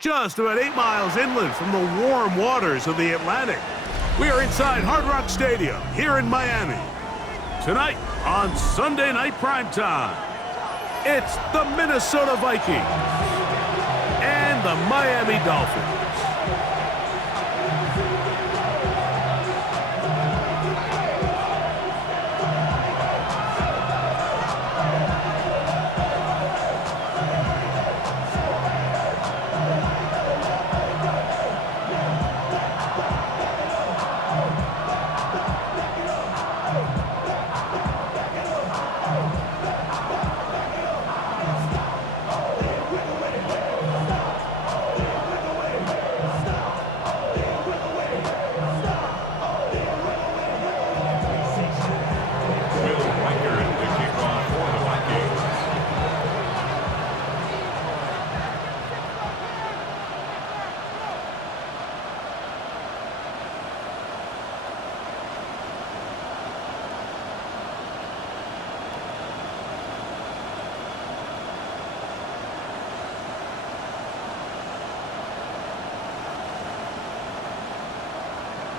just about 8 miles inland from the warm waters of the Atlantic. We are inside Hard Rock Stadium here in Miami. Tonight on Sunday Night Primetime, it's the Minnesota Vikings and the Miami Dolphins.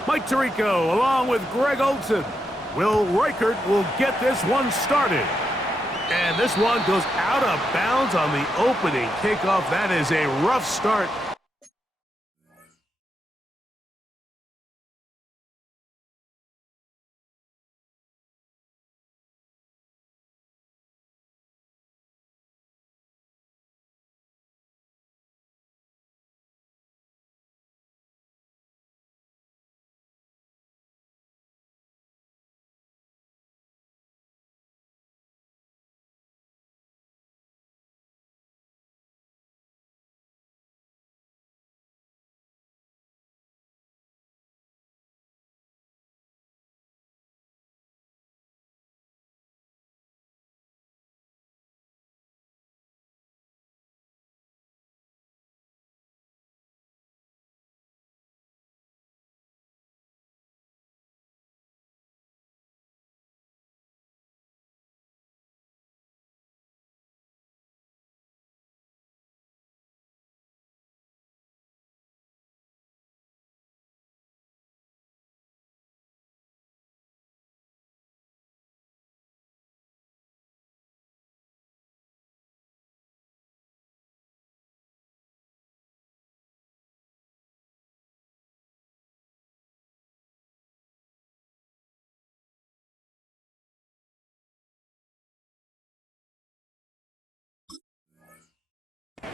Mike Tirico along with Greg Olson. Will Reichert will get this one started. And this one goes out of bounds on the opening kickoff. That is a rough start.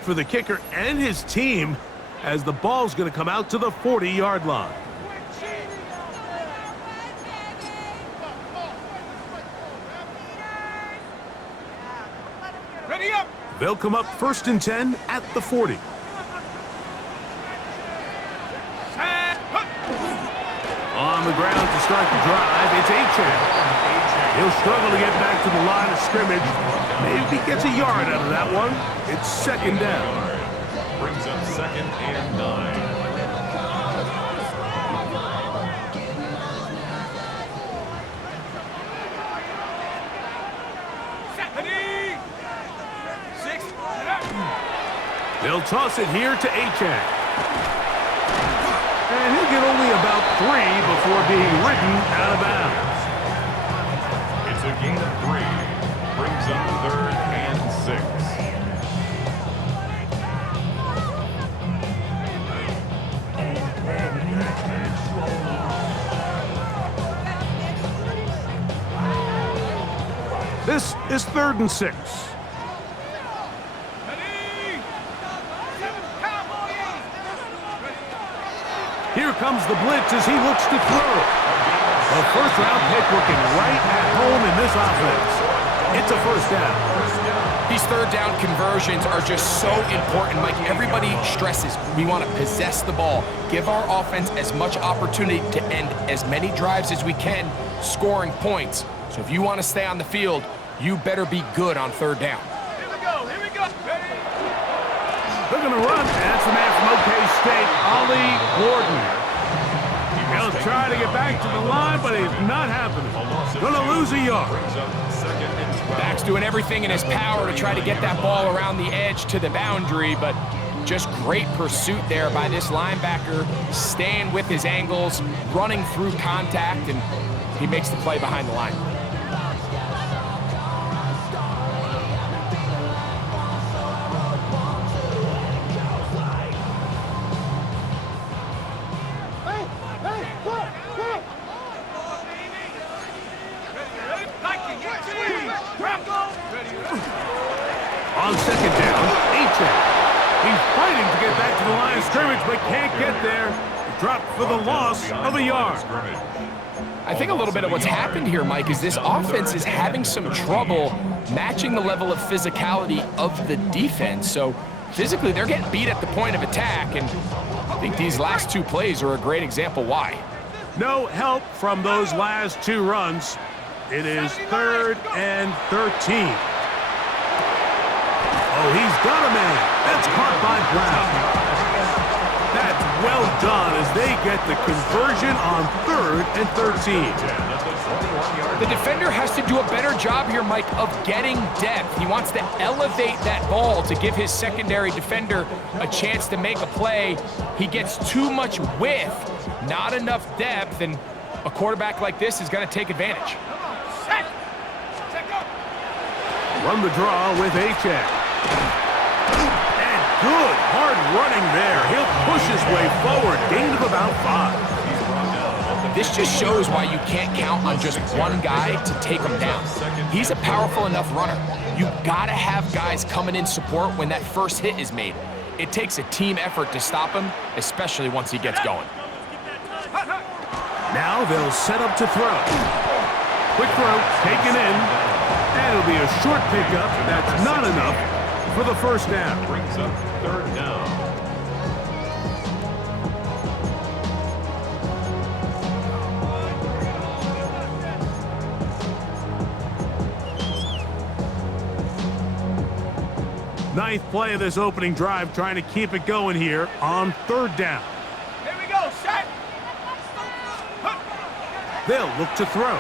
For the kicker and his team, as the ball's going to come out to the 40-yard line. Ready up! They'll come up 1st and 10 at the 40. On the ground to start the drive, it's Achan. He'll struggle to get back to the line of scrimmage. Maybe gets a yard out of that one. It's 2nd down. Brings up 2nd and 9. They'll toss it here to Achan. And he'll get only about 3 before being ridden out of bounds. It's a gain of 3. Brings up 3rd and 6. This is 3rd and 6. Here comes the blitz as he looks to throw. The first-round pick working right at home in this offense. It's a 1st down. These 3rd down conversions are just so important. Like everybody stresses, we want to possess the ball, give our offense as much opportunity to end as many drives as we can, scoring points. So if you want to stay on the field, you better be good on 3rd down. Here we go, here we go. Ready? They're going to run. That's the man from OK State, Ollie Gordon. He'll try to get back to the line, but it's not happening. Going to lose a yard. Back's doing everything in his power to try to get that ball around the edge to the boundary, but Just great pursuit there by this linebacker, staying with his angles, running through contact, and he makes the play behind the line. On second down, H.A. He's fighting to get back to the line of scrimmage, but can't get there. Dropped for the loss of a yard. I think a little bit of what's happened here, Mike, is this offense is having some trouble matching the level of physicality of the defense. So physically, they're getting beat at the point of attack, and I think these last two plays are a great example why. No help from those last two runs. It is 3rd and 13. Oh, he's got a man. That's caught by Brown. That's well done as they get the conversion on 3rd and 13. The defender has to do a better job here, Mike, of getting depth. He wants to elevate that ball to give his secondary defender a chance to make a play. He gets too much width, not enough depth, and a quarterback like this is going to take advantage. Run the draw with H.A. And good hard running there. He'll push his way forward. Gain of about 5. This just shows why you can't count on just one guy to take him down. He's a powerful enough runner. You gotta have guys coming in support when that first hit is made. It takes a team effort to stop him, especially once he gets going. Now they'll set up to throw. Quick throw, taken in. And it'll be a short pickup. That's not enough for the first down. Brings up 3rd down. Ninth play of this opening drive, trying to keep it going here on 3rd down. Here we go, set. They'll look to throw.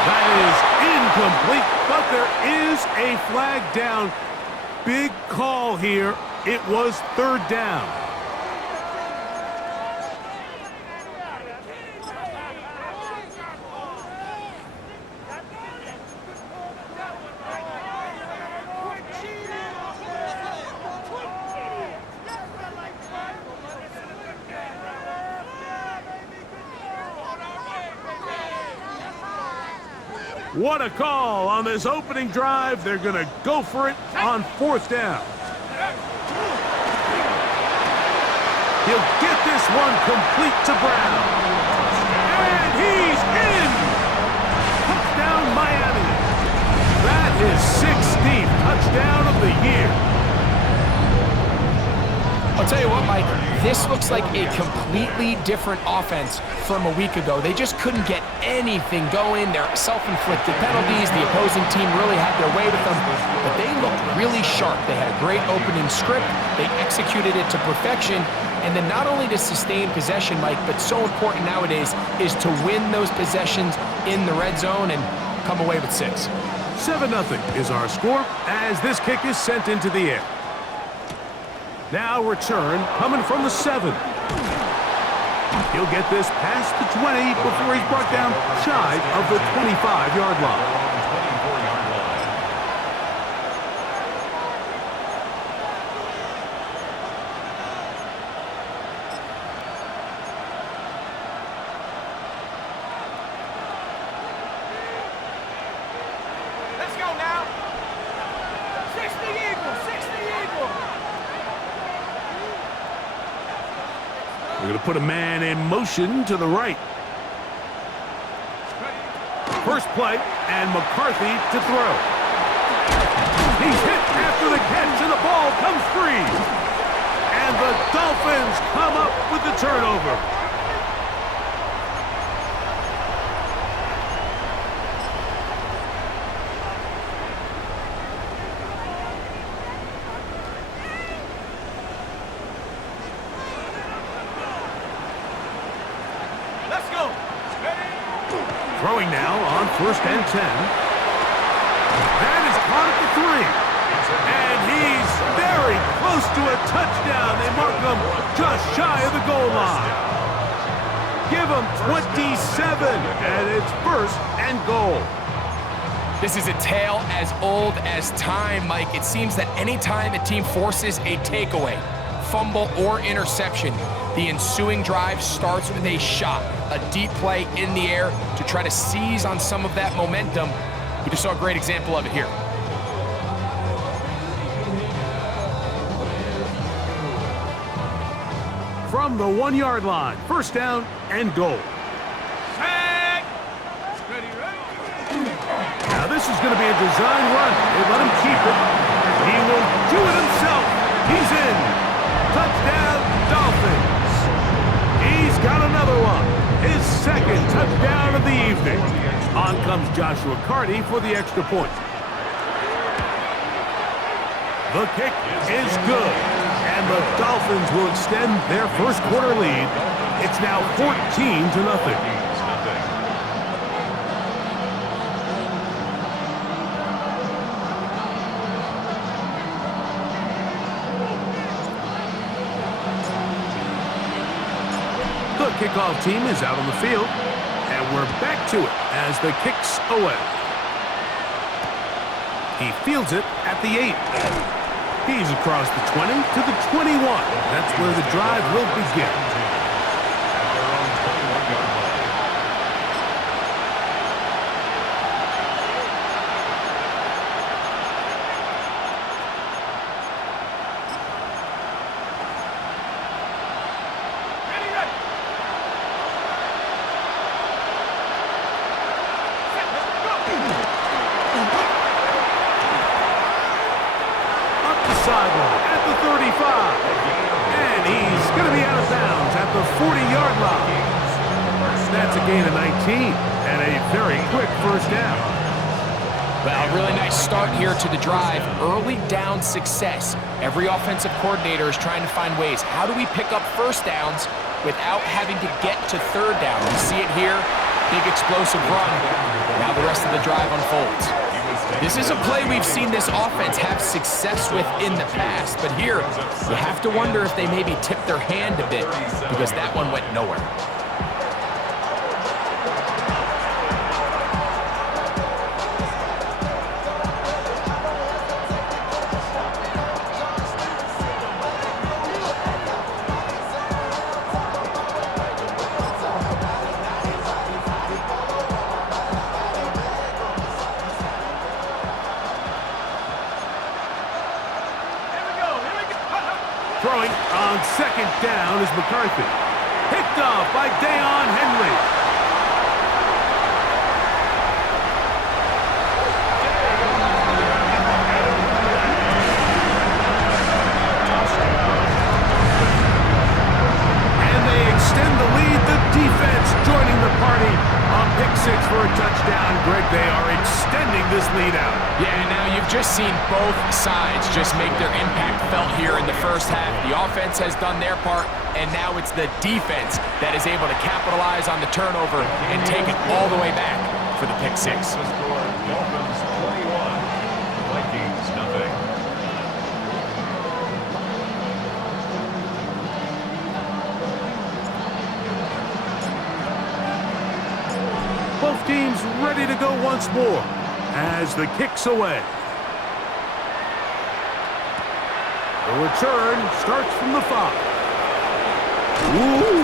That is incomplete, but there is a flag down. Big call here. It was 3rd down. What a call on this opening drive. They're going to go for it on 4th down. He'll get this one complete to Brown. And he's in! Touchdown, Miami. That is 16th touchdown of the year. I'll tell you what, Mike, this looks like a completely different offense from a week ago. They just couldn't get anything going. Their self-inflicted penalties, the opposing team really had their way with them, but they looked really sharp. They had a great opening script. They executed it to perfection. And then not only to sustain possession, Mike, but so important nowadays is to win those possessions in the red zone and come away with 6. 7-0 is our score as this kick is sent into the air. Now return coming from the 7. He'll get this past the 20 before he's brought down shy of the 25-yard line. Let's go now. 60 Eagle, 60 Eagle. We're going to put a man in motion to the right. First play, and McCarthy to throw. He's hit after the catch, and the ball comes free. And the Dolphins come up with the turnover. Let's go. Throwing now on 1st and 10. That is caught at the 3. And he's very close close to a touchdown. They mark him just shy of the goal line. Give him 27, and it's 1st and goal. This is a tale as old as time, Mike. It seems that anytime a team forces a takeaway, fumble, or interception, the ensuing drive starts with a shot, a deep play in the air to try to seize on some of that momentum. We just saw a great example of it here. From the 1-yard line, 1st down and goal. Set. Ready, ready. Now this is going to be a design run. They let him keep it. He will do it himself. He's in. Touchdown, Dolphins. He's got another one. His 2nd touchdown of the evening. On comes Joshua Carty for the extra point. The kick is good. And the Dolphins will extend their 1st quarter lead. It's now 14-0. The kickoff team is out on the field, and we're back to it as the kick's away. He fields it at the 8. He's across the 20 to the 21. That's where the drive will begin. Ready, ready. Set, let's go. Sideline at the 35. And he's going to be out of bounds at the 40-yard line. That's a gain of 19 and a very quick 1st down. Well, a really nice start here to the drive. Early down success. Every offensive coordinator is trying to find ways. How do we pick up 1st downs without having to get to 3rd down? We see it here. Big explosive run. Now the rest of the drive unfolds. This is a play we've seen this offense have success with in the past, but here you have to wonder if they maybe tipped their hand a bit because that one went nowhere. Throwing on 2nd down is McCarthy. Picked off by Deion Henley. And they extend the lead. The defense joining the party on pick 6 for a touchdown. Greg, they are extending this lead out. Yeah, now you've just seen both sides just make their impact felt here in the 1st half. The offense has done their part, and now it's the defense that is able to capitalize on the turnover and take it all the way back for the pick 6. Dolphins 21, Vikings nothing. Both teams ready to go once more as the kick's away. The return starts from the 5. Ooh!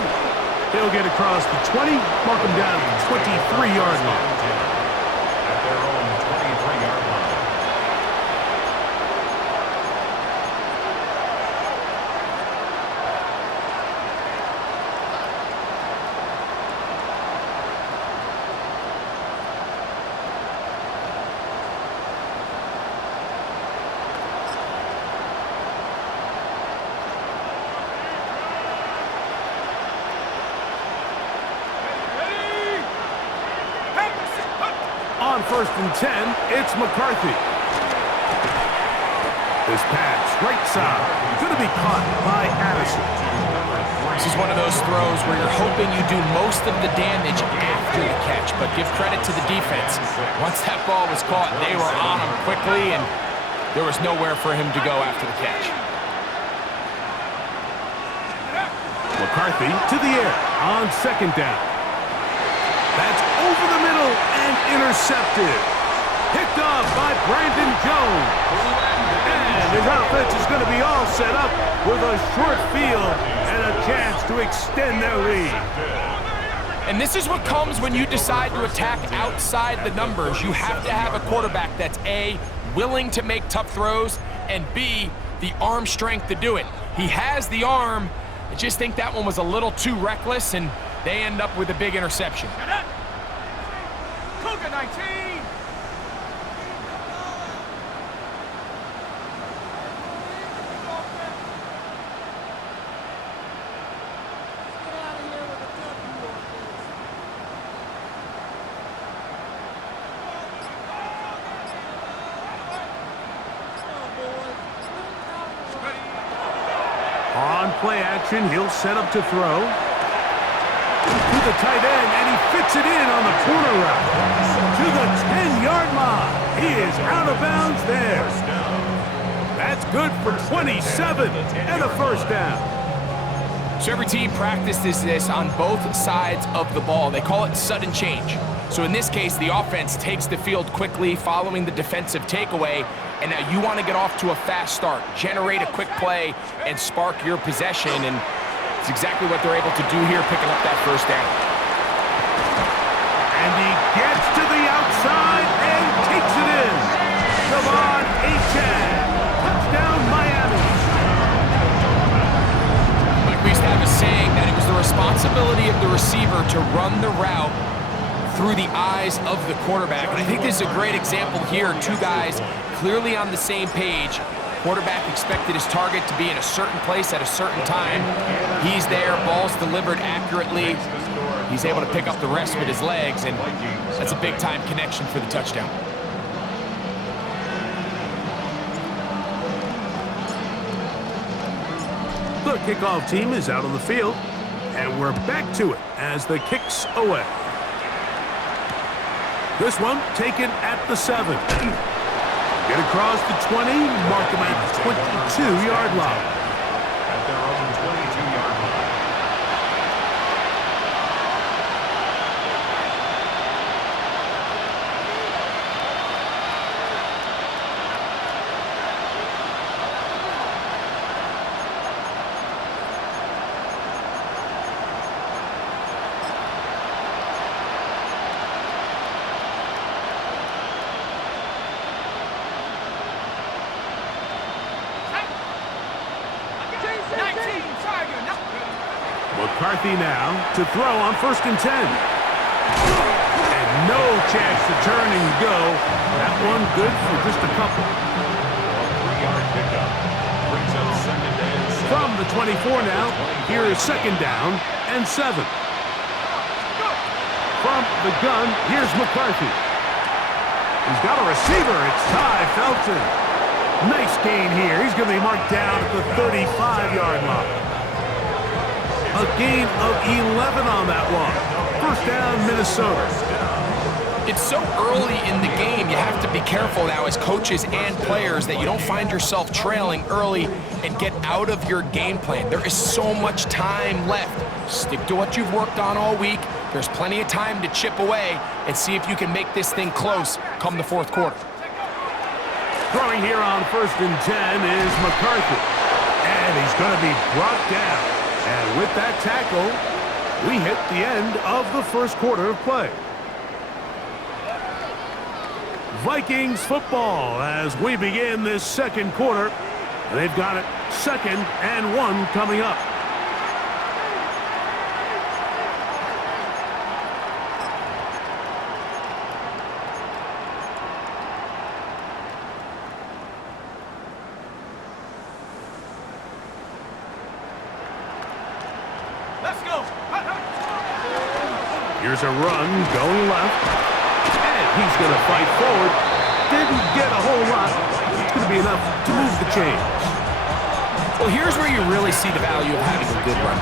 He'll get across the 20, mark him down at the 23-yard line. At their own 23-yard line. On 1st and 10, it's McCarthy. This pass, right side, going to be caught by Addison. This is one of those throws where you're hoping you do most of the damage after the catch, but give credit to the defense. Once that ball was caught, they were on him quickly, and there was nowhere for him to go after the catch. McCarthy to the air on second down. That's over the middle and intercepted. Picked off by Brandon Jones. And his offense is going to be all set up with a short field and a chance to extend their lead. And this is what comes when you decide to attack outside the numbers. You have to have a quarterback that's A, willing to make tough throws, and B, the arm strength to do it. He has the arm. I just think that one was a little too reckless, and they end up with a big interception. Cougar 19. On play action, he'll set up to throw. To the tight end, and he fits it in on the corner route. To the 10-yard line. He is out of bounds there. That's good for 27 and a first down. So every team practices this on both sides of the ball. They call it sudden change. So in this case, the offense takes the field quickly following the defensive takeaway, and now you want to get off to a fast start, generate a quick play, and spark your possession, and it's exactly what they're able to do here, picking up that first down. And he gets to the outside and takes it in. Javon Achane. Touchdown, Miami. Like we used to have a saying that it was the responsibility of the receiver to run the route through the eyes of the quarterback. And I think this is a great example here. Two guys clearly on the same page. Quarterback expected his target to be in a certain place at a certain time. He's there, ball's delivered accurately. He's able to pick up the rest with his legs, and that's a big-time connection for the touchdown. The kickoff team is out on the field, and we're back to it as the kick's away. This one taken at the 7. Get across the 20, mark him at the 22-yard line. At their own 22-yard line. McCarthy now to throw on 1st and 10. And no chance to turn and go. That one good for just a couple. A 3-yard pickup brings up 2nd and 7. From the 24 now, here is 2nd down and 7. From the gun, here's McCarthy. He's got a receiver. It's Ty Felton. Nice gain here. He's going to be marked down at the 35-yard line. A gain of 11 on that one. 1st down, Minnesota. It's so early in the game, you have to be careful now as coaches and players that you don't find yourself trailing early and get out of your game plan. There is so much time left. Stick to what you've worked on all week. There's plenty of time to chip away and see if you can make this thing close come the 4th quarter. Throwing here on 1st and 10 is McCarthy. And he's going to be brought down. And with that tackle, we hit the end of the 1st quarter of play. Vikings football as we begin this 2nd quarter. They've got it 2nd and 1 coming up. Let's go. Here's a run going left. And he's going to fight forward. Didn't get a whole lot. It's going to be enough to move the chains. Well, here's where you really see the value of having a good run.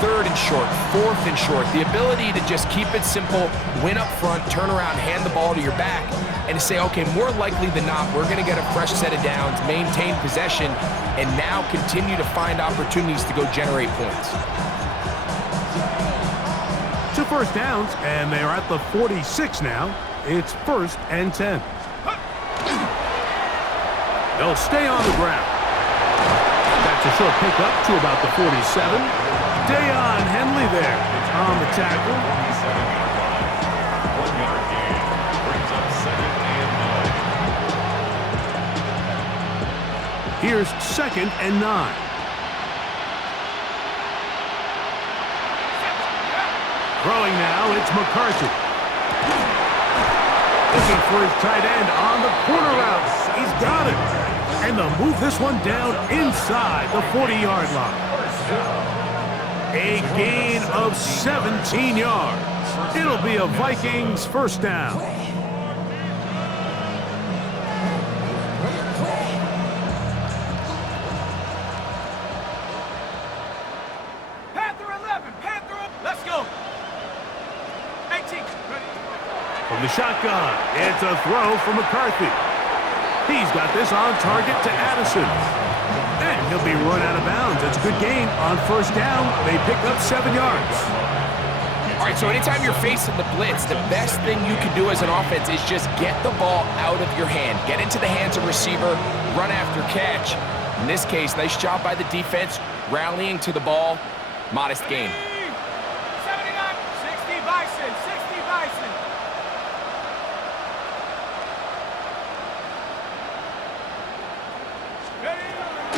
3rd and short, 4th and short. The ability to just keep it simple, win up front, turn around, hand the ball to your back, and to say, okay, more likely than not, we're going to get a fresh set of downs, maintain possession, and now continue to find opportunities to go generate points. first downs, and they're at the 46 now. It's 1st and 10. They'll stay on the ground. That's a short pickup to about the 47. Dayon Henley there on the tackle. 1-yard gain brings up 2nd and 9. Here's 2nd and 9. Throwing now, it's McCarthy. Looking for his tight end on the corner route. He's got it. And they'll move this one down inside the 40-yard line. A gain of 17 yards. It'll be a Vikings first down. Panther 11, Panther 11. Let's go. 18. From the shotgun, it's a throw from McCarthy. He's got this on target to Addison. And he'll be run out of bounds. It's a good gain on first down. They pick up 7 yards. All right, so anytime you're facing the blitz, the best thing you can do as an offense is just get the ball out of your hand. Get into the hands of receiver, run after catch. In this case, nice job by the defense, rallying to the ball. Modest gain. 79, 60 Bison, 60 Bison.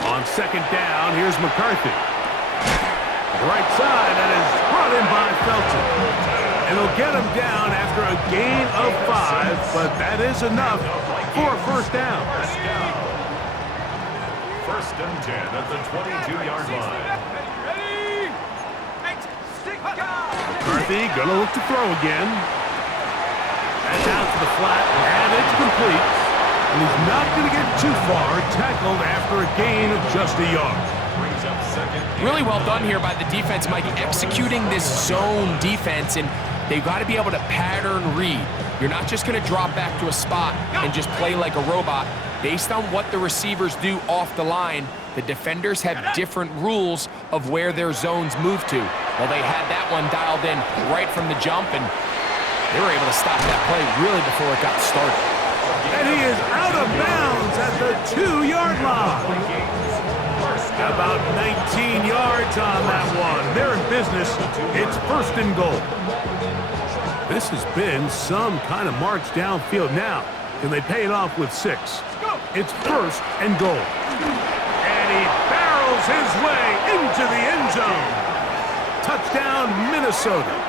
On second down, here's McCarthy. The right side, that is brought in by Felton. And he'll get him down after a gain of 5, but that is enough for a first down. 1st and 10 at the 22-yard line. Ready? Stick down. McCarthy gonna look to throw again. That's out to the flat, and it's complete. And he's not going to get too far, tackled after a gain of just a yard. Brings up 2nd. Really well done here by the defense, Mike, executing this zone defense, and they've got to be able to pattern read. You're not just going to drop back to a spot and just play like a robot. Based on what the receivers do off the line, the defenders have different rules of where their zones move to. Well, they had that one dialed in right from the jump, and they were able to stop that play really before it got started. And he is out of bounds at the 2-yard line. About 19 yards on that one. They're in business. It's 1st and goal. This has been some kind of march downfield now. Can they pay it off with 6? It's 1st and goal. And he barrels his way into the end zone. Touchdown, Minnesota.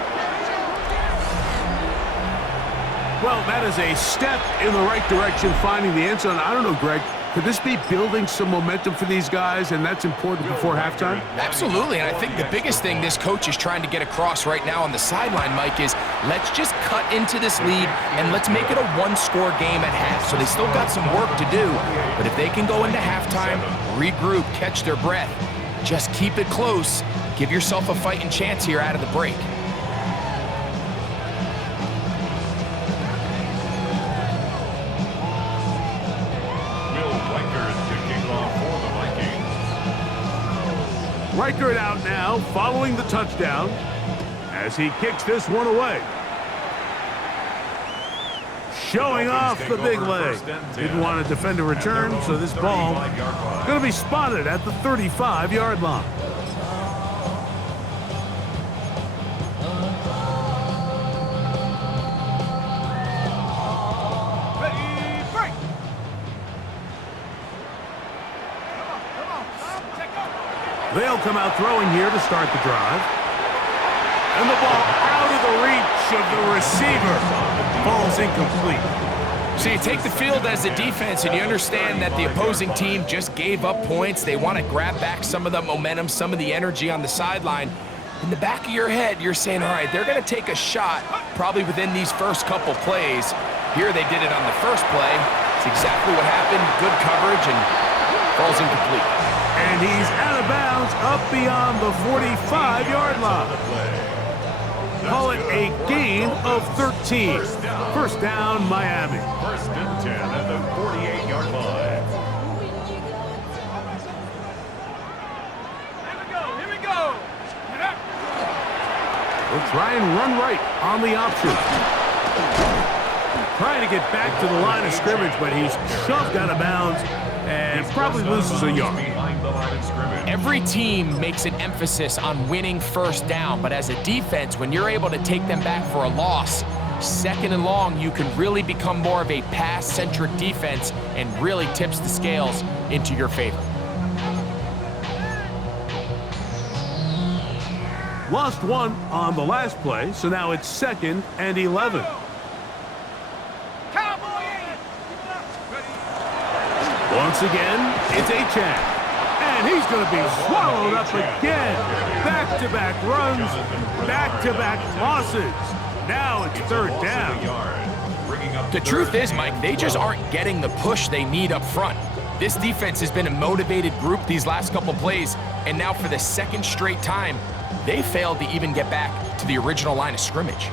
Well, that is a step in the right direction, finding the end zone. I don't know, Greg, could this be building some momentum for these guys, and that's important before halftime? Absolutely, and I think the biggest thing this coach is trying to get across right now on the sideline, Mike, is let's just cut into this lead and let's make it a one-score game at half. So they still got some work to do, but if they can go into halftime, regroup, catch their breath, just keep it close, give yourself a fighting chance here out of the break. Reichert out now, following the touchdown, as he kicks this one away. Showing off the big leg. Didn't want to defend a return, so this ball going to be spotted at the 35-yard line. They'll come out throwing here to start the drive. And the ball out of the reach of the receiver. Ball's incomplete. So you take the field as a defense and you understand that the opposing team just gave up points. They want to grab back some of the momentum, some of the energy on the sideline. In the back of your head, you're saying, all right, they're going to take a shot probably within these first couple plays. Here they did it on the first play. It's exactly what happened. Good coverage and ball's incomplete. And he's out of bounds up beyond the 45-yard line. Call it a gain of 13. First down, Miami. 1st and 10 at the 48-yard line. Here we go. Get up. They'll try and run right on the option. Trying to get back to the line of scrimmage, but he's shoved out of bounds and probably loses a yard. Every team makes an emphasis on winning first down, but as a defense, when you're able to take them back for a loss, second and long, you can really become more of a pass-centric defense and really tips the scales into your favor. Lost one on the last play, so now it's 2nd and 11. Once again, it's Achane. And he's going to be swallowed up again. Back-to-back runs, back-to-back losses. Now it's 3rd down. The truth is, Mike, they just aren't getting the push they need up front. This defense has been a motivated group these last couple plays, and now for the 2nd straight time, they failed to even get back to the original line of scrimmage.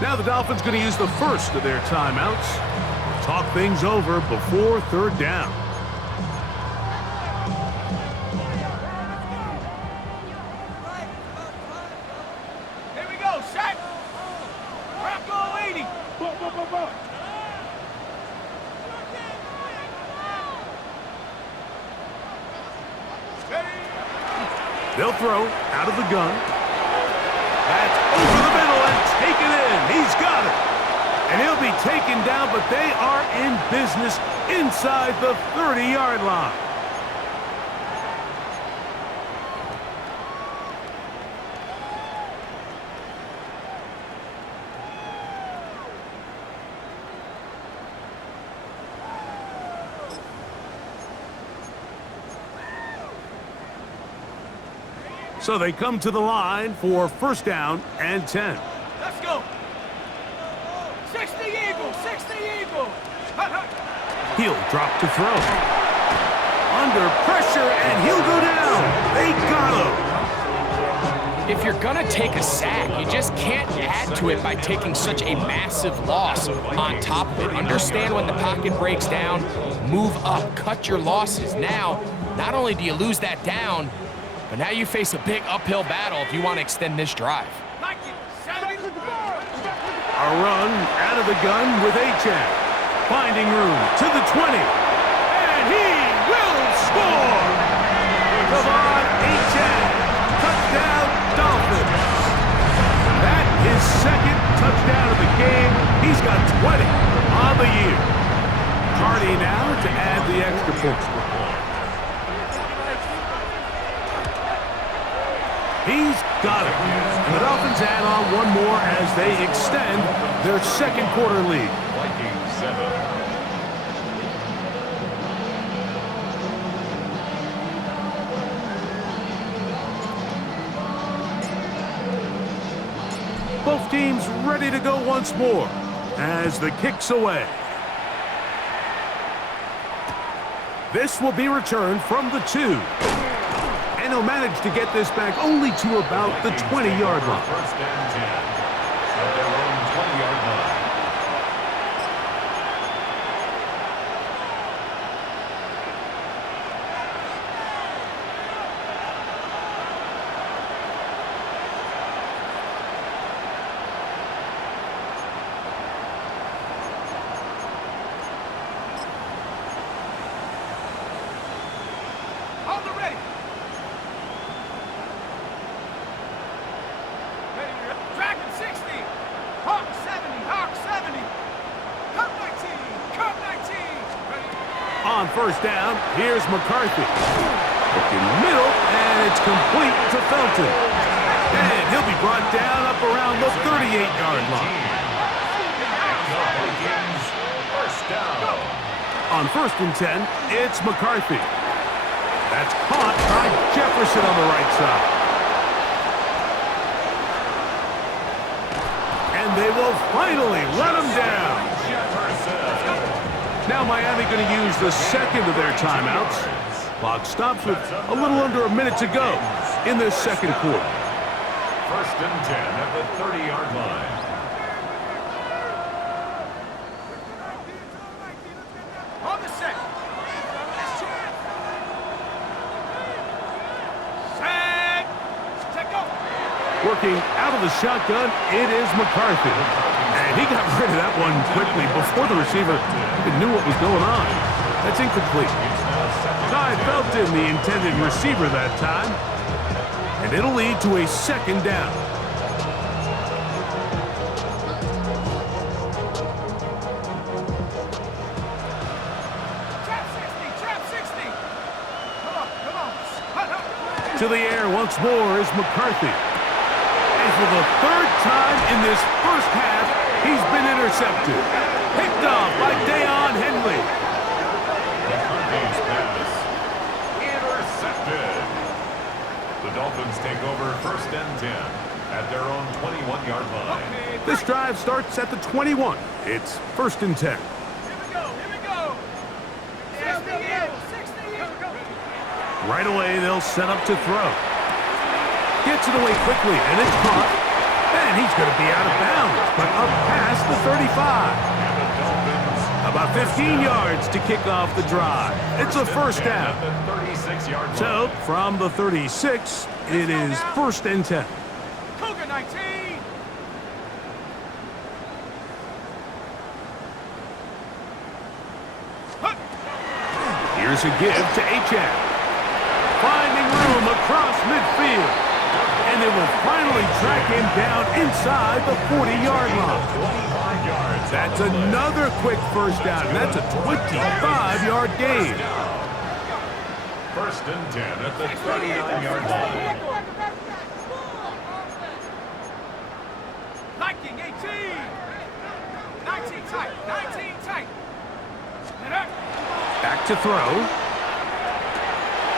Now the Dolphins going to use the first of their timeouts. Talk things over before 3rd down. Here we go, set. Rocco 80. They'll throw out of the gun. That's over the middle and taken in. He's got it. And he'll be taken down, but they are in business inside the 30-yard line. So they come to the line for 1st down and 10. Let's go. 60 Eagles, 60 Eagles. He'll drop to throw. Under pressure, and he'll go down. They got him. If you're gonna take a sack, you just can't add to it by taking such a massive loss on top of it. Understand when the pocket breaks down, move up, cut your losses. Now, not only do you lose that down, but now you face a big uphill battle if you want to extend this drive. A run out of the gun with Achane. Finding room to the 20. And he will score! Come on, Achane. Touchdown, Dolphins. That his 2nd touchdown of the game. He's got 20 on the year. Hardy now to add the extra point. He's got it. And the Dolphins add on one more as they extend their 2nd quarter lead. Vikings 7. Both teams ready to go once more as the kick's away. This will be returned from the 2. And he'll manage to get this back only to about the 20-yard line. 1st and 10 at their own 20-yard line. On the ready. Dragon 60. Hawk 70. Hawk 70. Cup 19. Cup 19. Ready. On 1st down, here's McCarthy. Looking middle, and it's complete to Felton. And he'll be brought down up around the 38-yard line. Vikings 1st down. On 1st and 10, it's McCarthy. That's caught by Jefferson on the right side. And they will finally let him down. Now Miami going to use the 2nd of their timeouts. Clock stops with a little under a minute to go in this 2nd quarter. 1st and 10 at the 30-yard line. working out of the shotgun. It is McCarthy. And he got rid of that one quickly before the receiver even knew what was going on. That's incomplete. Ty Felton, the intended receiver that time. And it'll lead to a second down. To the air once more is McCarthy. And for the third time in this first half, he's been intercepted. Picked off by Deion Henley. McCarthy's pass intercepted. The Dolphins take over 1st and 10 at their own 21-yard line. This drive starts at the 21. It's 1st and 10. Here we go. 60. Right away, they'll set up to throw. Gets it away quickly, and it's caught. And he's going to be out of bounds, but up past the 35. About 15 yards to kick off the drive. It's a first down. So, from the 36, it is 1st and 10. Cougar 19. Here's a give to Achane. Finding room across midfield. And they will finally track him down inside the 40-yard line. That's another quick first down. That's a 25-yard gain. 1st and 10 at the 39-yard line. Viking 18. 19 tight. Back to throw.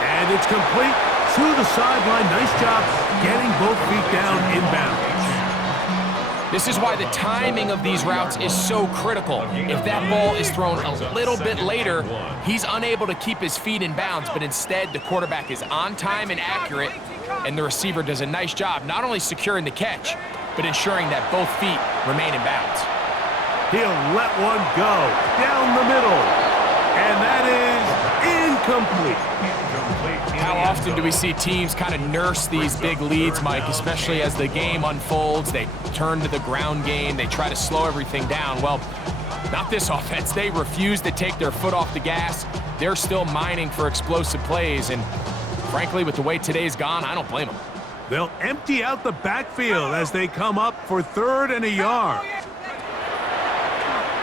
And it's complete to the sideline. Nice job getting both feet down inbounds. This is why the timing of these routes is so critical. If that ball is thrown a little bit later, he's unable to keep his feet in bounds, but instead the quarterback is on time and accurate, and the receiver does a nice job not only securing the catch, but ensuring that both feet remain in bounds. He'll let one go down the middle, and that is incomplete. How often do we see teams kind of nurse these big leads, Mike, especially as the game unfolds? They turn to the ground game. They try to slow everything down. Well, not this offense. They refuse to take their foot off the gas. They're still mining for explosive plays, and frankly, with the way today's gone, I don't blame them. They'll empty out the backfield as they come up for 3rd and a yard.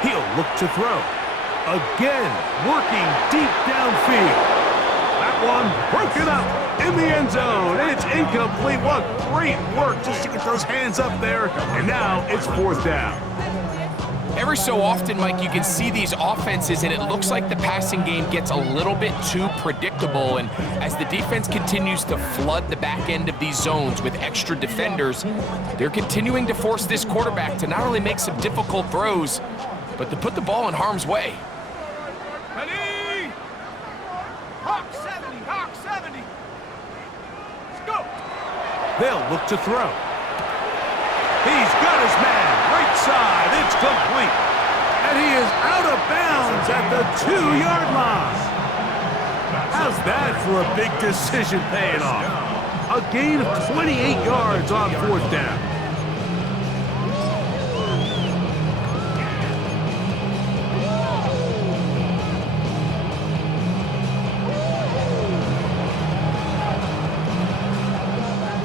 He'll look to throw. Again, working deep downfield. That one broken up in the end zone. It's incomplete. What great work just to get those hands up there. And now it's 4th down. Every so often, Mike, you can see these offenses, and it looks like the passing game gets a little bit too predictable. And as the defense continues to flood the back end of these zones with extra defenders, they're continuing to force this quarterback to not only make some difficult throws, but to put the ball in harm's way. Ready? Hawk 70. Let's go. They'll look to throw. He's got his man. Right side. It's complete. And he is out of bounds at the 2-yard line. How's that for a big decision paying off? A gain of 28 yards on 4th down.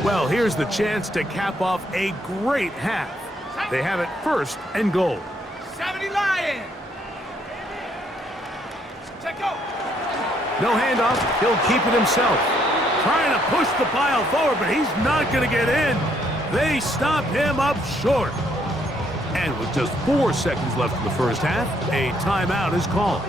Well, here's the chance to cap off a great half. They have it 1st and goal. 70 Lion. Check go. No handoff. He'll keep it himself. Trying to push the pile forward, but he's not going to get in. They stop him up short. And with just 4 seconds left in the first half, a timeout is called.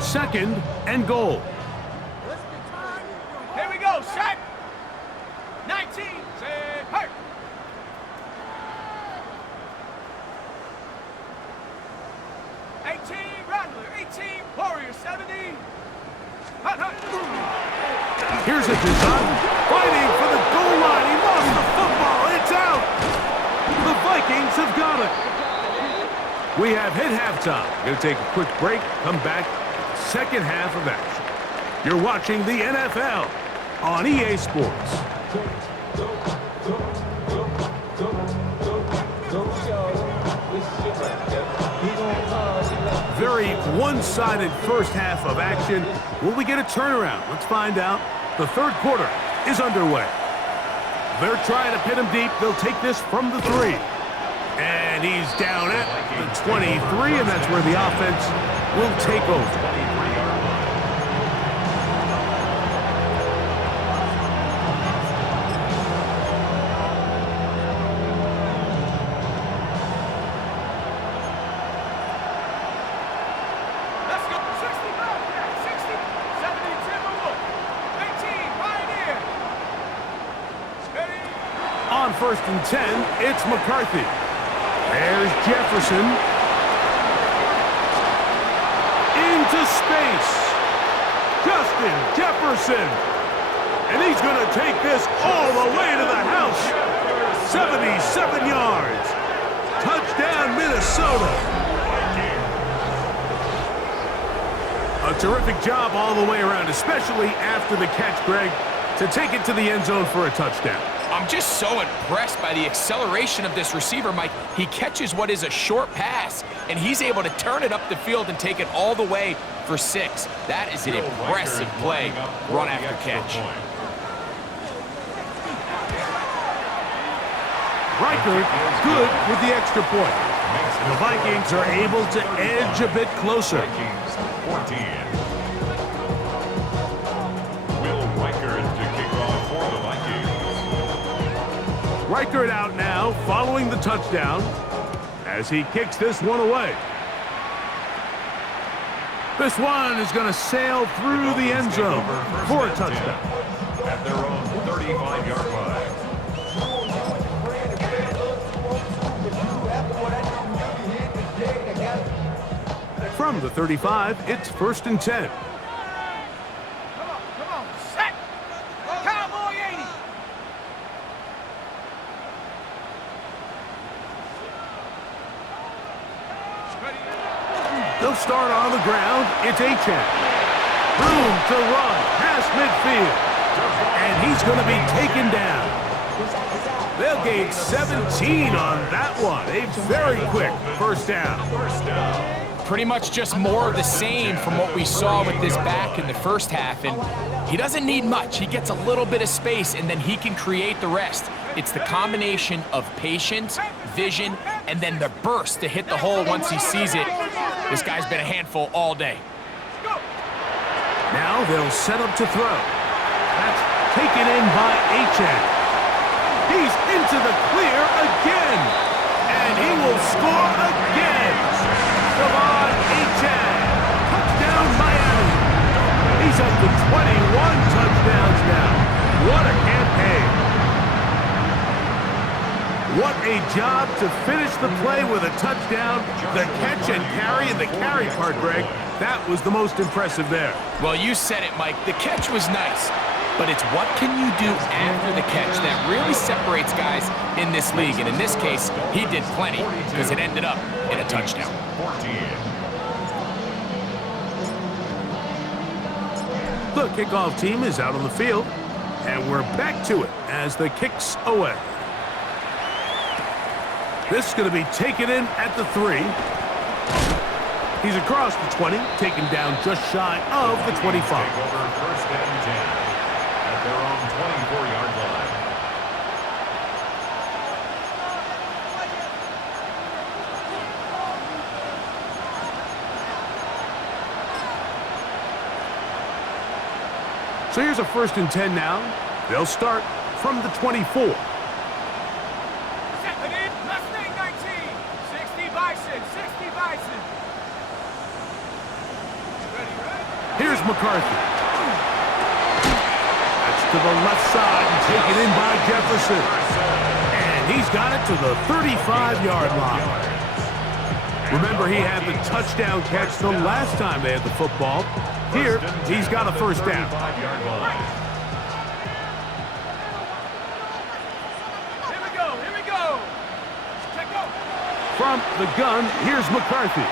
Second and goal. Here we go, set. 19, set, hurt. 18, Rattler, 18, Warrior, 70. Hut, hut. Here's a design, fighting for the goal line. He lost the football. It's out. The Vikings have got it. We have hit halftime. Going to take a quick break, come back, second half of action. You're watching the NFL on EA Sports. Very one-sided first half of action. Will we get a turnaround? Let's find out. The third quarter is underway. They're trying to pin him deep. They'll take this from the 3. And he's down at the 23, and that's where the offense will take over. On 1st and 10, it's McCarthy. There's Jefferson. Into space. Justin Jefferson. And he's going to take this all the way to the house. 77 yards. Touchdown, Minnesota. A terrific job all the way around, especially after the catch, Greg, to take it to the end zone for a touchdown. I'm just so impressed by the acceleration of this receiver, Mike. He catches what is a short pass, and he's able to turn it up the field and take it all the way for 6. That is an impressive play, run after catch. Riker good with the extra point. And the Vikings are able to edge a bit closer. Vikings 14. Will Riker to kick off for the Vikings. Reichert out now, following the touchdown, as he kicks this one away. This one is going to sail through the end zone for a touchdown. At their own 35-yard line. From the 35, it's 1st and 10. Come on, set! Cowboy 80! They'll start on the ground. It's Achane. Room to run past midfield. And he's going to be taken down. They'll gain 17 on that one. A very quick first down. Pretty much just more of the same from what we saw with this back in the first half, and he doesn't need much. He gets a little bit of space, and then he can create the rest. It's the combination of patience, vision, and then the burst to hit the hole once he sees it. This guy's been a handful all day. Now they'll set up to throw. That's taken in by Achane. He's into the clear again, and he will score again. Come on, Achane. Touchdown, Miami. He's up to 21 touchdowns now. What a campaign. What a job to finish the play with a touchdown. The catch and carry, and the carry part, Greg, that was the most impressive there. Well, you said it, Mike. The catch was nice, but it's what can you do after the catch that really separates guys in this league. And in this case, he did plenty because it ended up in a touchdown. 14. The kickoff team is out on the field, and we're back to it as the kick's away. This is going to be taken in at the 3. He's across the 20, taken down just shy of the 25. Take over 1st and 10 at their own 24-yard line. So here's a 1st and 10 now. They'll start from the 24. Mustang 19, 60 Bison, 60 Bison. Ready? Here's McCarthy. That's to the left side and taken in by Jefferson. And he's got it to the 35-yard line. Remember, he had the touchdown catch the last time they had the football. Here, he's got a first down. From the gun, here's McCarthy.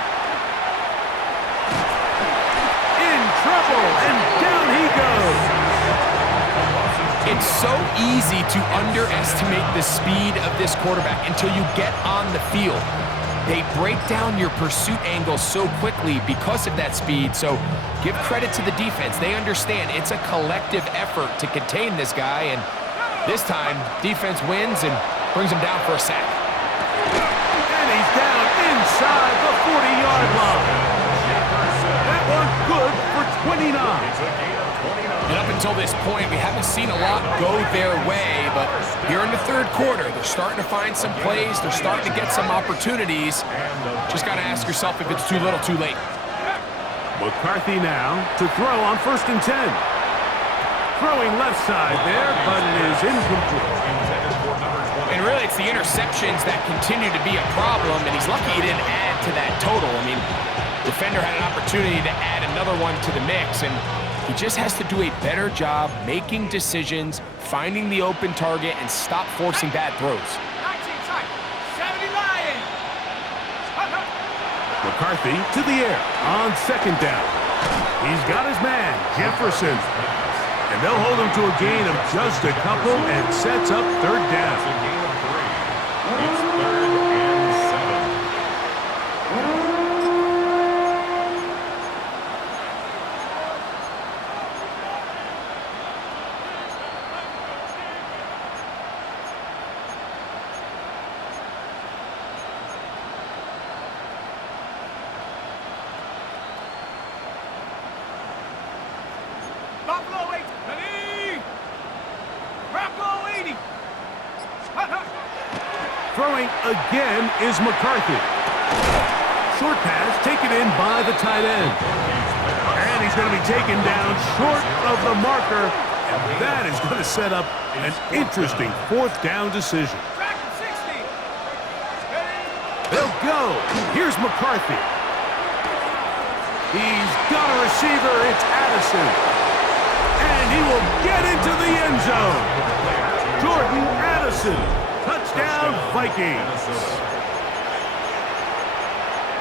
In trouble, and down he goes. It's so easy to underestimate the speed of this quarterback until you get on the field. They break down your pursuit angle so quickly because of that speed, so give credit to the defense. They understand it's a collective effort to contain this guy, and this time, defense wins and brings him down for a sack. And he's down inside the 40-yard line. That one good for 29. And up until this point, we haven't seen a lot go their way, but here in the third quarter, they're starting to find some plays. They're starting to get some opportunities. Just got to ask yourself if it's too little, too late. McCarthy now to throw on 1st and 10. Throwing left side there, but it is incomplete. And really, it's the interceptions that continue to be a problem, and he's lucky he didn't add to that total. I mean, defender had an opportunity to add another one to the mix, and he just has to do a better job making decisions, finding the open target, and stop forcing bad throws. 19 tight. 70 Lions. McCarthy to the air on 2nd down. He's got his man, Jefferson. And they'll hold him to a gain of just a couple and sets up 3rd down. It's a gain of 3. It's 3rd and 7. Buffalo 8. Ready. Bronco 80. Throwing again is McCarthy. Short pass taken in by the tight end. And he's going to be taken down short of the marker. And that is going to set up an interesting 4th down decision. Track 60. They'll go. Here's McCarthy. He's got a receiver. It's Addison. And he will get into the end zone. Jordan Addison. Touchdown, Vikings.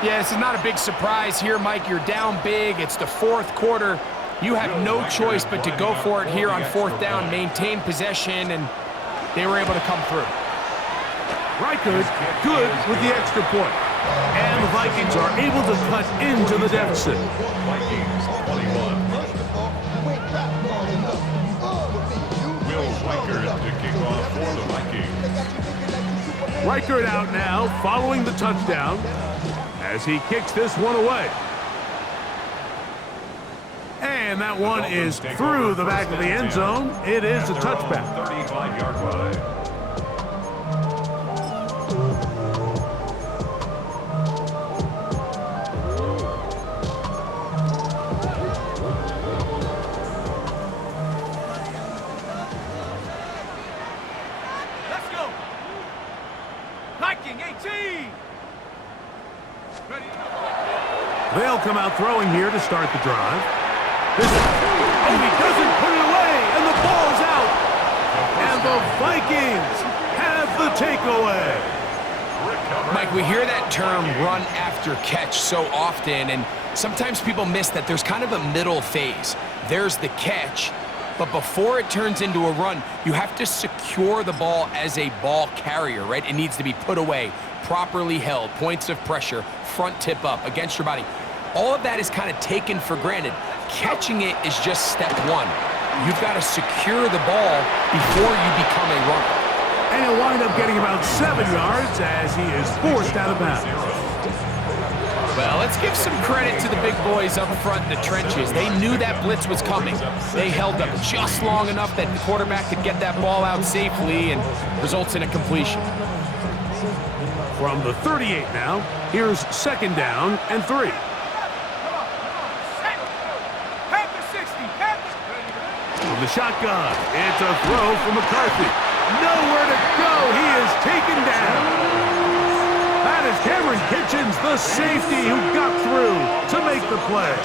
Yeah, this is not a big surprise here, Mike. You're down big. It's the 4th quarter. You have no choice but to go for it here on 4th down, maintain possession, and they were able to come through. Reichert good with the extra point. And the Vikings are able to cut into the deficit. Vikings 21. Will Reichert to kick off for the Vikings. Reichert out now following the touchdown as he kicks this one away. And that one is through the back of the end zone. It is a touchback. 35-yard line. Let's go. Viking 18. Ready. They'll come out throwing here to start the drive. He doesn't put it away, and the ball's out. And the Vikings have the takeaway. Mike, we hear that term run after catch so often, and sometimes people miss that there's kind of a middle phase. There's the catch, but before it turns into a run, you have to secure the ball as a ball carrier, right? It needs to be put away, properly held, points of pressure, front tip up against your body. All of that is kind of taken for granted. Catching it is just step one. You've got to secure the ball before you become a runner. And he'll wind up getting about 7 yards as he is forced out of bounds. Well, let's give some credit to the big boys up front in the trenches. They knew that blitz was coming. They held up just long enough that the quarterback could get that ball out safely and results in a completion. From the 38 now, here's 2nd down and 3. From the shotgun, it's a throw from McCarthy. Nowhere to go. He is taken down. That is Cameron Kitchens, the safety who got through to make the play.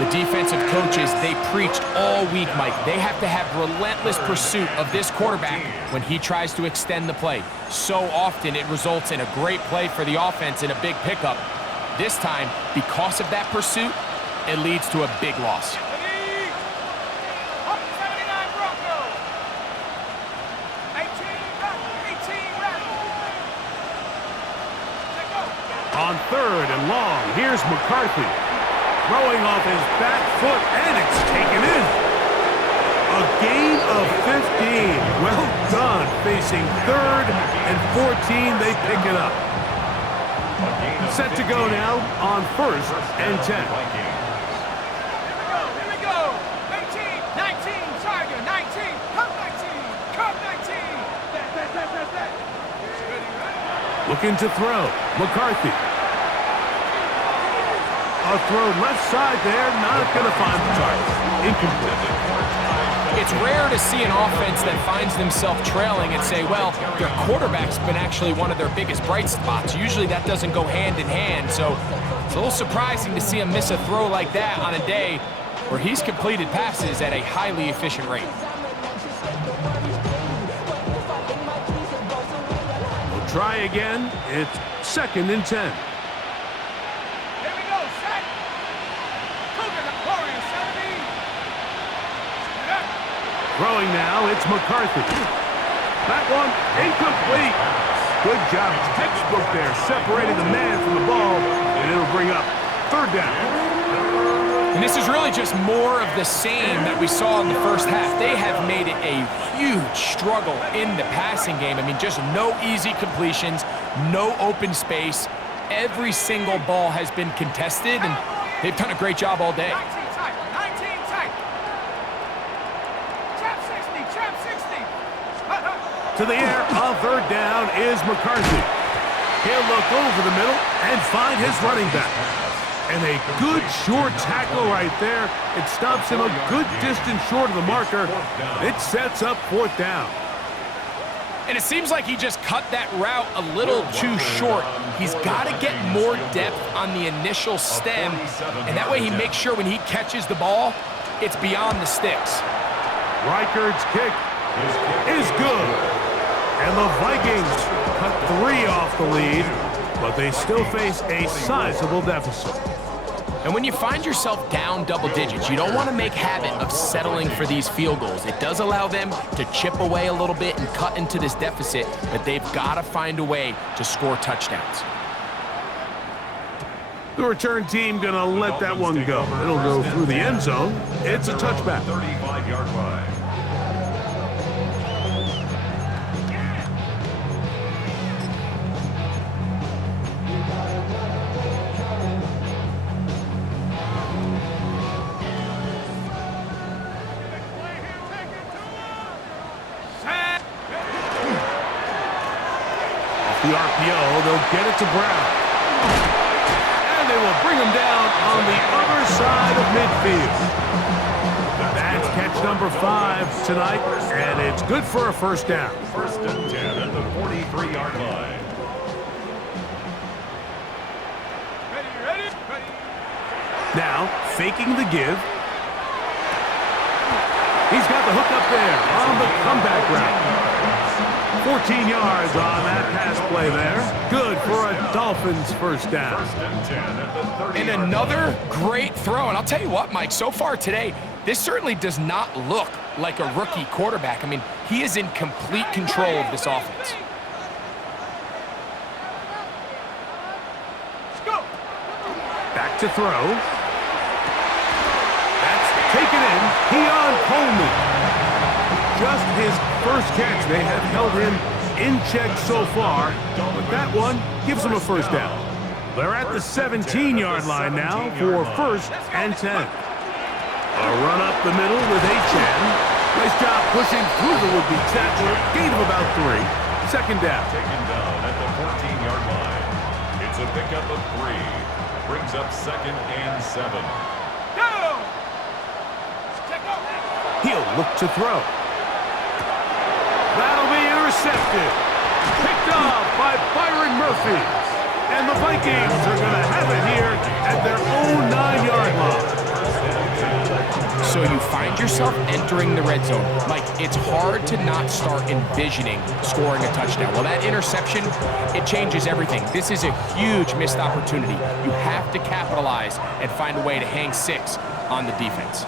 The defensive coaches, they preached all week, Mike. They have to have relentless pursuit of this quarterback when he tries to extend the play. So often it results in a great play for the offense and a big pickup. This time, because of that pursuit, it leads to a big loss. On third and long, here's McCarthy. Throwing off his back foot, and it's taken in. A gain of 15. Well done. Facing third and 14, they pick it up. Set to go now on first and 10. Here we go. 18, 19, Tiger, 19, Cup 19, Cup 19. Looking to throw. McCarthy. A throw left side there, not going to find the target. Incomplete. It's rare to see an offense that finds themselves trailing and say, well, their quarterback's been actually one of their biggest bright spots. Usually that doesn't go hand in hand, so it's a little surprising to see him miss a throw like that on a day where he's completed passes at a highly efficient rate. We'll try again. It's second and 10. Throwing now, it's McCarthy. That one, incomplete. Good job. Textbook there, separating the man from the ball, and it'll bring up third down. And this is really just more of the same that we saw in the first half. They have made it a huge struggle in the passing game. I mean, just no easy completions, no open space. Every single ball has been contested, and they've done a great job all day. To the air, on third down is McCarthy. He'll look over the middle and find his running back. And a good short tackle right there. It stops him a good distance short of the marker. It sets up fourth down. And it seems like he just cut that route a little too short. He's got to get more depth on the initial stem, and that way he makes sure when he catches the ball, it's beyond the sticks. Reichard's kick is good. And the Vikings cut 3 off the lead, but they still face a sizable deficit. And when you find yourself down double digits, you don't want to make habit of settling for these field goals. It does allow them to chip away a little bit and cut into this deficit, but they've got to find a way to score touchdowns. The return team going to let that one go. It'll go through the end zone. It's a touchback. 35-yard line. The RPO, they'll get it to Brown. And they will bring him down on the other side of midfield. That's catch number 5 tonight, and it's good for a first down. First and 10 at the 43-yard line. Ready. Now, faking the give. He's got the hook up there on the comeback route. 14 yards on that pass play there. Good for a Dolphins first down. First and 10 at the 30-yard And another great throw. And I'll tell you what, Mike, so far today, this certainly does not look like a rookie quarterback. I mean, he is in complete control of this offense. Back to throw. That's taken in. Keon Coleman. Just his first catch. They have held him in check so far, but that one gives him a first down. They're at the 17-yard line now for first and 10. A run up the middle with Achane. Nice job pushing through the would-be tackler. Gain of about 3. Second down. Taken down at the 14-yard line. It's a pickup of 3. Brings up second and 7. He'll look to throw. That'll be intercepted. Picked off by Byron Murphy. And the Vikings are going to have it here at their own 9-yard line. So you find yourself entering the red zone. Mike, it's hard to not start envisioning scoring a touchdown. Well, that interception, it changes everything. This is a huge missed opportunity. You have to capitalize and find a way to hang 6 on the defense.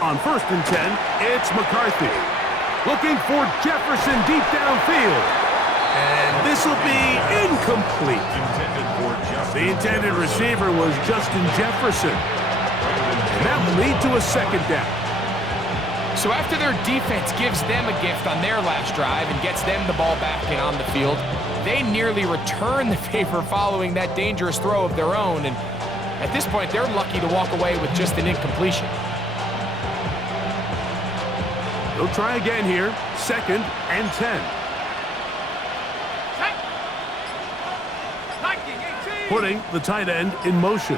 On 1st and 10, it's McCarthy. Looking for Jefferson deep downfield. And this will be incomplete. The intended receiver was Justin Jefferson. And that will lead to a 2nd down. So after their defense gives them a gift on their last drive and gets them the ball back and on the field, they nearly return the favor following that dangerous throw of their own. And at this point, they're lucky to walk away with just an incompletion. They'll try again here. 2nd and 10. Putting the tight end in motion.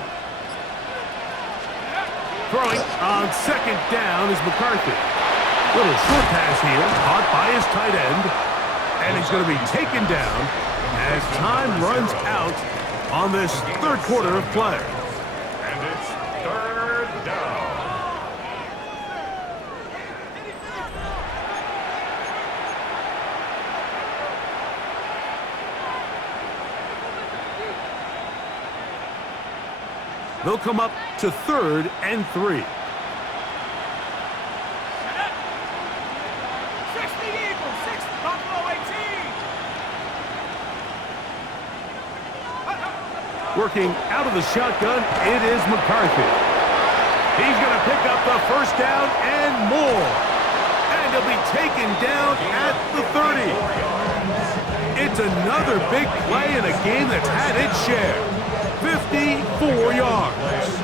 Throwing on 2nd down is McCarthy. Little short pass here, caught by his tight end. And he's going to be taken down as time runs out on this 3rd quarter of play. And it's 3rd down. They'll come up to 3rd and 3. Working out of the shotgun, it is McCarthy. He's going to pick up the 1st down and more. And he'll be taken down at the 30. It's another big play in a game that's had its share. 54 yards.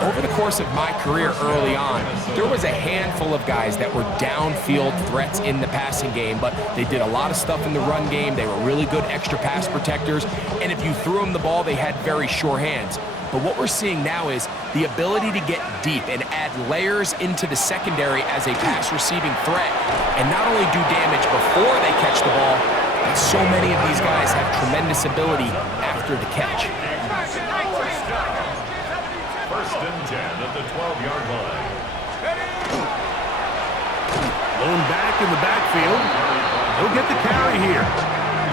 Over the course of my career early on, there was a handful of guys that were downfield threats in the passing game, but they did a lot of stuff in the run game. They were really good extra pass protectors, and if you threw them the ball, they had very sure hands. But what we're seeing now is the ability to get deep and add layers into the secondary as a pass receiving threat, and not only do damage before they catch the ball, but so many of these guys have tremendous ability after the catch. 1st and 10 at the 12-yard line. Lone back in the backfield. He'll get the carry here.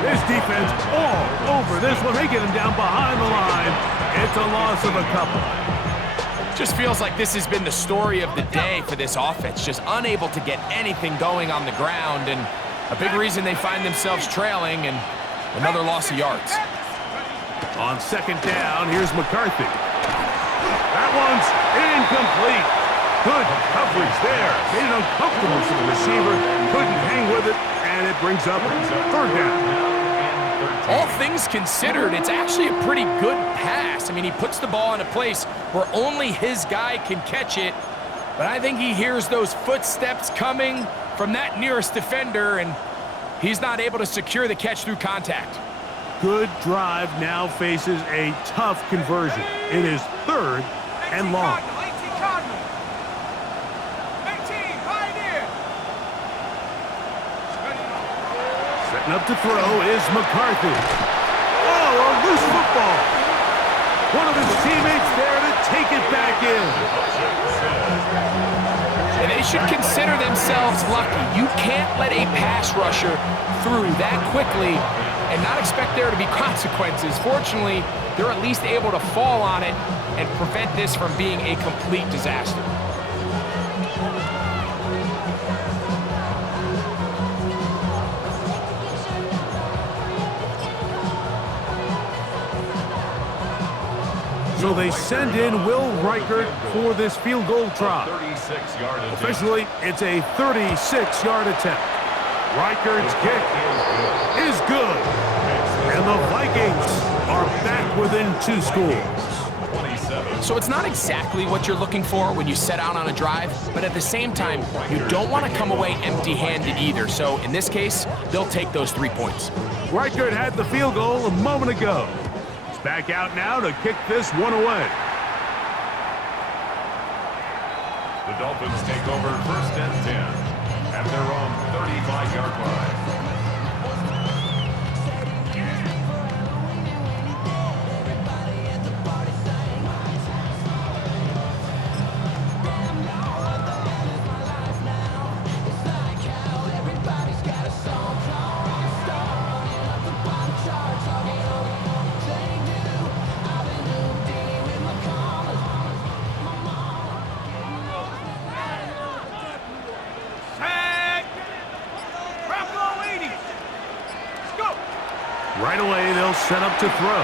This defense all over this one. They get him down behind the line. It's a loss of a couple. Just feels like this has been the story of the day for this offense. Just unable to get anything going on the ground, and a big reason they find themselves trailing, and another loss of yards. On 2nd down, here's McCarthy. That one's incomplete. Good coverage there. Made it uncomfortable for the receiver. Couldn't hang with it, and it brings up 3rd down. All things considered, it's actually a pretty good pass. I mean, he puts the ball in a place where only his guy can catch it, but I think he hears those footsteps coming from that nearest defender, and he's not able to secure the catch through contact. Good drive now faces a tough conversion. It is 3rd and long. Setting up to throw is McCarthy. Oh, a loose football. One of his teammates there to take it back in. And they should consider themselves lucky. You can't let a pass rusher through that quickly and not expect there to be consequences. Fortunately, they're at least able to fall on it and prevent this from being a complete disaster. So they send in Will Reichert for this field goal try. 36-yard attempt. Officially, it's a 36-yard attempt. Reichert's kick is good. And the Vikings are back within 2 scores. 27. So it's not exactly what you're looking for when you set out on a drive, but at the same time, you don't want to come away empty-handed either. So in this case, they'll take those 3 points. Reichert had the field goal a moment ago. back out now to kick this one away. The Dolphins take over 1st and 10 at their own 35-yard line. Right away, they'll set up to throw.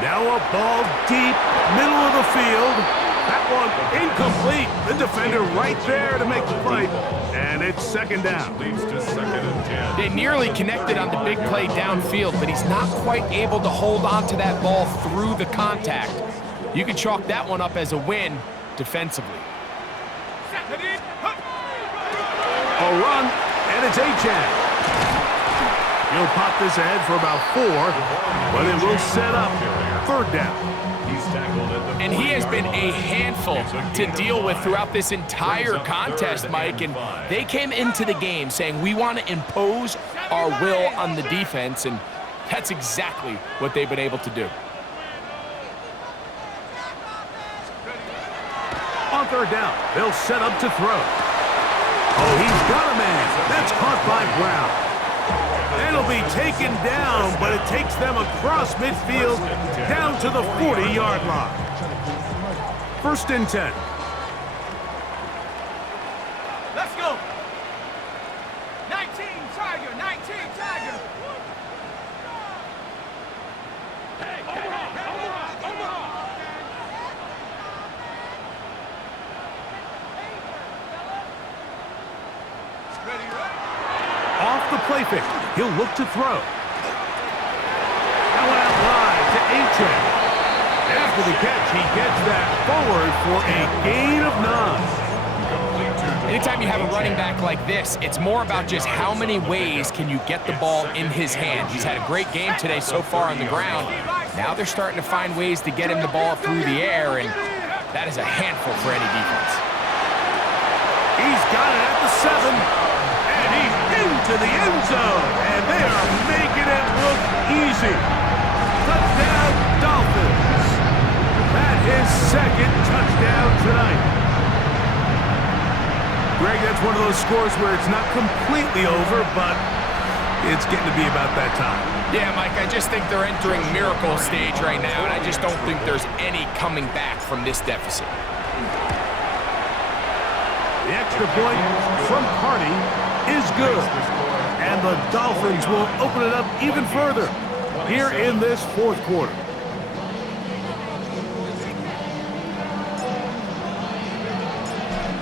Now a ball deep, middle of the field. That one incomplete. The defender right there to make the play. And it's 2nd down. Leads to 2nd and 10. They nearly connected on the big play downfield, but he's not quite able to hold on to that ball through the contact. You can chalk that one up as a win defensively. A run, and it's Achane. He'll pop this ahead for about 4, but it will set up 3rd down. He's tackled at the And he has been a handful to deal with throughout this entire contest, Mike. And they came into the game saying, we want to impose our will on the defense, and that's exactly what they've been able to do. On 3rd down, they'll set up to throw. Oh, he's got a man. That's caught by Brown. It'll be taken down, but it takes them across midfield down to the 40-yard line. 1st and 10. Let's go. 19 Tiger, 19 Tiger. Hey, come on. Off the play fake, he'll look to throw. Now out wide to Achane. After the catch, he gets that forward for a gain of 9. Anytime you have a running back like this, it's more about just how many ways can you get the ball in his hand. He's had a great game today so far on the ground. Now they're starting to find ways to get him the ball through the air, and that is a handful for any defense. He's got it at the 7. And he's into the end zone. And they are making it look easy. Touchdown, Dolphins. That is 2nd touchdown tonight. Greg, that's one of those scores where it's not completely over, but it's getting to be about that time. Yeah, Mike, I just think they're entering miracle stage right now, and I just don't think there's any coming back from this deficit. The extra point from Carney is good. And the Dolphins will open it up even further here in this 4th quarter.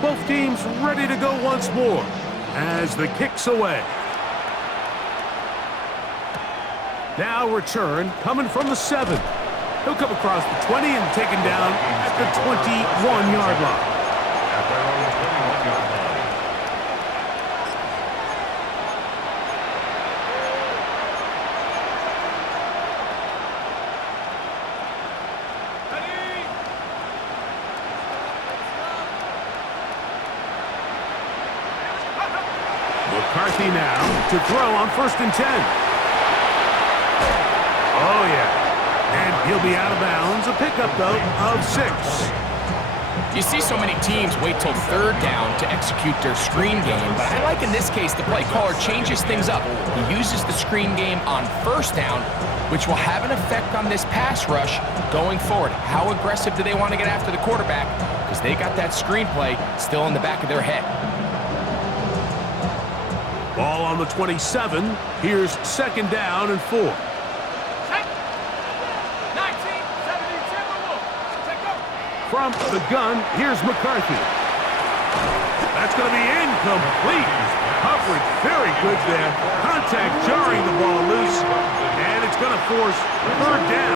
Both teams ready to go once more as the kick's away. Now return coming from the 7. He'll come across the 20 and taken down at the 21-yard line. at their own 21-yard line. McCarthy now to throw on 1st and 10. Oh, yeah. And he'll be out of bounds. A pickup, though, of 6. You see so many teams wait till 3rd down to execute their screen game, but I like in this case the play caller changes things up. He uses the screen game on 1st down, which will have an effect on this pass rush going forward. How aggressive do they want to get after the quarterback? Because they got that screen play still in the back of their head. Ball on the 27. Here's 2nd down and 4. From the gun, here's McCarthy. That's going to be incomplete. Coverage very good there. Contact jarring the ball loose, and it's going to force 3rd down.